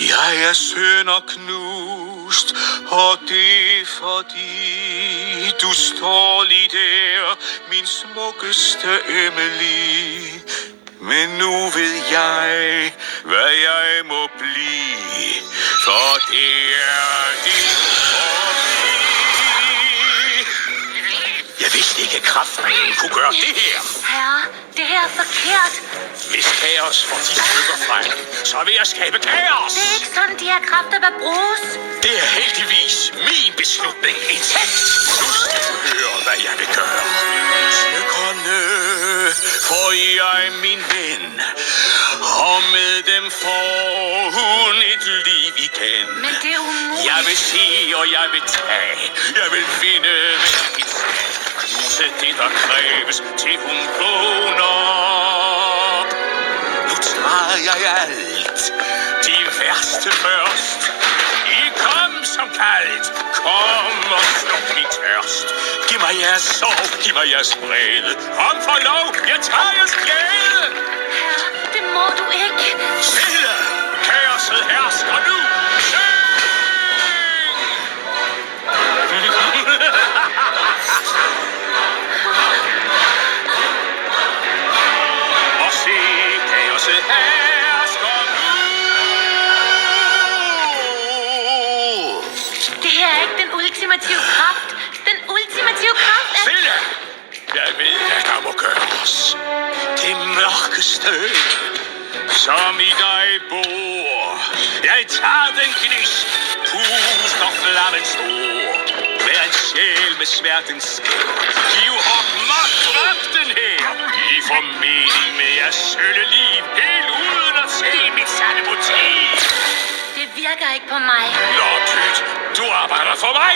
Jeg er sønderknust, og det er fordi du står lige der, min smukkeste Emily. Men nu ved jeg, hvad jeg må blive, for det er det forbi. Jeg vidste ikke, at kraftmanden kunne gøre det her. Herre, det her er forkert. Hvis kaos får de stykker frem, så vil jeg skabe kaos. Det er ikke sådan, de her kræfter bør bruges. Det er heldigvis min beslutning. Intakt. Nu skal du høre, hvad jeg vil gøre. Smykkerne får jeg, min ven, og med dem får hun et liv igen. Men det er umuligt. Jeg vil se, og jeg vil tage. Jeg vil finde mit sted. Knuse det, der kræves, til hun vågner op. Nu tager jeg alt. De værste først. I kom som kaldt. Kom og sluk min tørst. Giv mig jeres sorg. Giv mig jeres vrede. Kom for lov. Jeg tager jeres glæde. Herre, det må du ikke. Stille. Kaoset hersker nu. Og se, kaoset hersker nu. Det her er ikke den ultimative kraft. Den ultimative kraft er... Stille. Jeg ved, hvad der må gøres. Det mørkeste, som i dig bor. Jeg tager den gnist, puster flammen stor. Vær en sjæl med smertens skæld. Giv op magten her. I får mening med jeres sølle liv, helt uden at se mit sande motiv. Det virker ikke på mig. Nå, pyt, du arbejder for mig.